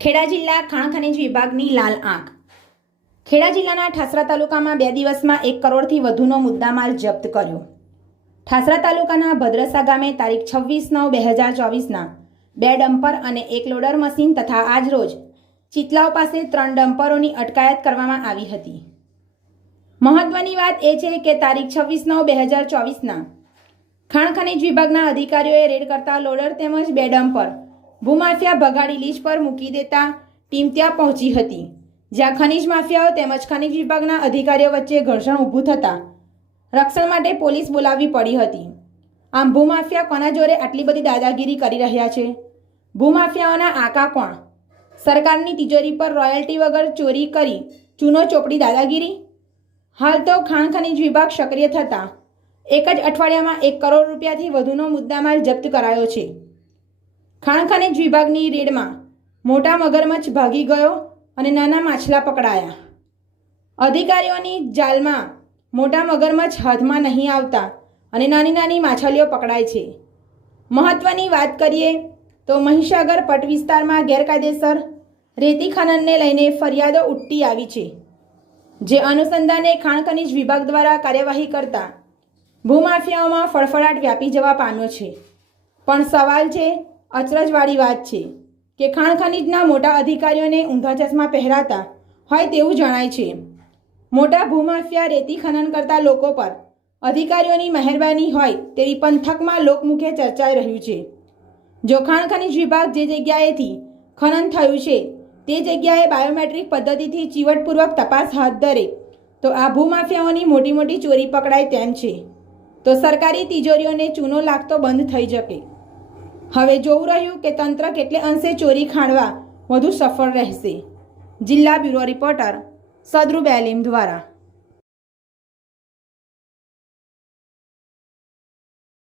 ખેડા જિલ્લા ખાણ ખનિજ વિભાગની લાલ આંખ. ખેડા જિલ્લાના ઠાસરા તાલુકામાં બે દિવસમાં એક કરોડથી વધુનો મુદ્દામાલ જપ્ત કર્યો. ઠાસરા તાલુકાના ભદ્રસા ગામે તારીખ છવ્વીસ નવ બે હજાર ચોવીસના બે ડમ્પર અને એક લોડર મશીન તથા આજરોજ ચિતલાવ પાસે ત્રણ ડમ્પરોની અટકાયત કરવામાં આવી હતી. મહત્વની વાત એ છે કે તારીખ છવ્વીસ નવ બે હજાર ચોવીસના ખાણ ખનિજ વિભાગના અધિકારીઓએ રેડ કરતા લોડર તેમજ બે ડમ્પર ભૂમાફિયા ભગાડી લીજ પર મૂકી દેતા ટીમ ત્યાં પહોંચી હતી. જ્યાં ખનિજ માફિયાઓ તેમજ ખનિજ વિભાગના અધિકારીઓ વચ્ચે ઘર્ષણ ઊભું થતાં રક્ષણ માટે પોલીસ બોલાવવી પડી હતી. આમ ભૂમાફિયા કોના જોડે આટલી બધી દાદાગીરી કરી રહ્યા છે? ભૂમાફિયાઓના આકા કોણ? સરકારની તિજોરી પર રોયલ્ટી વગર ચોરી કરી ચૂનો ચોપડી દાદાગીરી? હાલ તો ખાણ ખનિજ વિભાગ સક્રિય થતાં એક જ અઠવાડિયામાં એક કરોડ રૂપિયાથી વધુનો મુદ્દામાલ જપ્ત કરાયો છે. ખાણ ખનિજ વિભાગની રેડમાં મોટા મગરમચ્છ ભાગી ગયો અને નાના માછલા પકડાયા. અધિકારીઓની જાલમાં મોટા મગરમચ્છ હાથમાં નહીં આવતા અને નાની નાની માછલીઓ પકડાય છે. મહત્વની વાત કરીએ તો મહીસાગર પટ વિસ્તારમાં ગેરકાયદેસર રેતી ખનનને લઈને ફરિયાદો ઉઠતી આવી છે, જે અનુસંધાને ખાણ ખનીજ વિભાગ દ્વારા કાર્યવાહી કરતા ભૂમાફિયાઓમાં ફળફળાટ વ્યાપી જવા પામ્યો છે. પણ સવાલ છે અચરજવાળી વાત છે કે ખાણ ખનિજના મોટા અધિકારીઓને ઊંધા ચશ્મા પહેરાતા હોય તેવું જણાય છે. મોટા ભૂમાફિયા રેતી ખનન કરતા લોકો પર અધિકારીઓની મહેરબાની હોય તેવી પંથકમાં લોકમુખે ચર્ચાઈ રહ્યું છે. જો ખાણ ખનિજ વિભાગ જે જગ્યાએથી ખનન થયું છે, તે જગ્યાએ બાયોમેટ્રિક પદ્ધતિથી ચીવટપૂર્વક તપાસ હાથ ધરે, તો આ ભૂમાફિયાઓની મોટી મોટી ચોરી પકડાય તેમ છે. તો સરકારી તિજોરીઓને ચૂનો લાગતો બંધ થઈ શકે. હવે જોવું રહ્યું કે તંત્ર કેટલે અંશે ચોરી ખાણવા વધુ સફળ રહેશે. જિલ્લા બ્યુરો રિપોર્ટર સદરુ બેલીમ દ્વારા.